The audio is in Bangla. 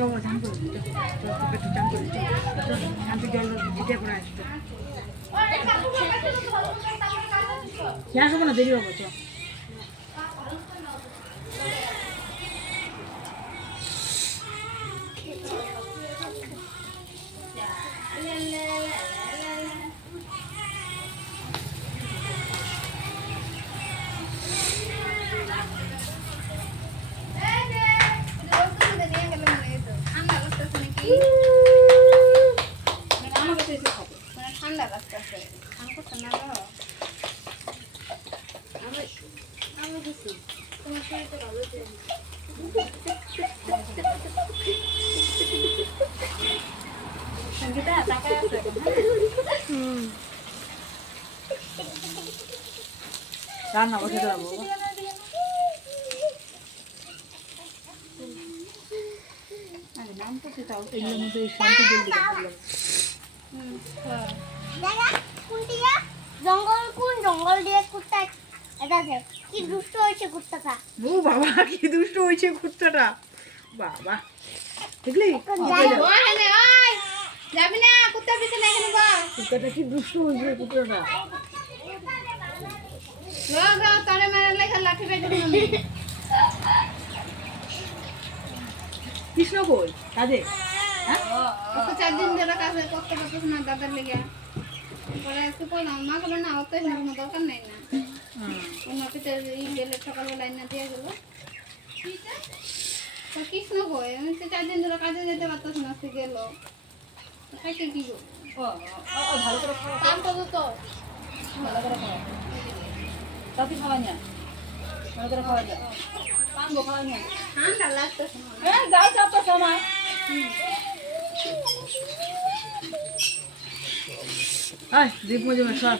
저거 잠글 저거 잠글 잠글 절로 지대 보라 했어. 야서나 내려와 보죠. ঠান্ডা লাগতেছে আমাকে ঠান্ডা দাও আমি দিছি তোমার শরীরটা ভালো আছে সঙ্গীতা তাকায় আছে রান্না বসে দাও আরে নাম তো সেটাও এগুলোর মধ্যে শান্তি জলদি করলাম জঙ্গল কোন জঙ্গল দিয়ে কুত্তা এটা দেখ কি দুষ্ট হয়েছে কুত্তাটা ও বাবা কি দুষ্ট হয়েছে কুত্তাটা বাবা দেখলি যাবি না কুত্তার পিছনে এখানে বল কুত্তাটা কি দুষ্ট হয়েছে কুত্তাটা তোরে মারার লেখা লাঠি বেঁধে কৃষ্ণ কই কাজে তো 4 দিন ধরে কাজে করতে পারছিস না দাদার লেগে পরে একটু বললাম মা বলে না অত কোনো দরকার নেই না ওনাকে গেলে সকালবেলা না দিয়ে গেল তো কৃষ্ণ কই আমি তো 4 দিন ধরে কাজে যেতে পারতাস না সে গেল খাইতে কি গো ভালো করে কাম করো তো ভালো করে খাওয়া তাতে খাওয়া না ভালো করে খাওয়া যায় পান গো খাওয়া না ঠান্ডা লাগতেছে যাও চাপটা সময় আয় দীপ মজুমদার সর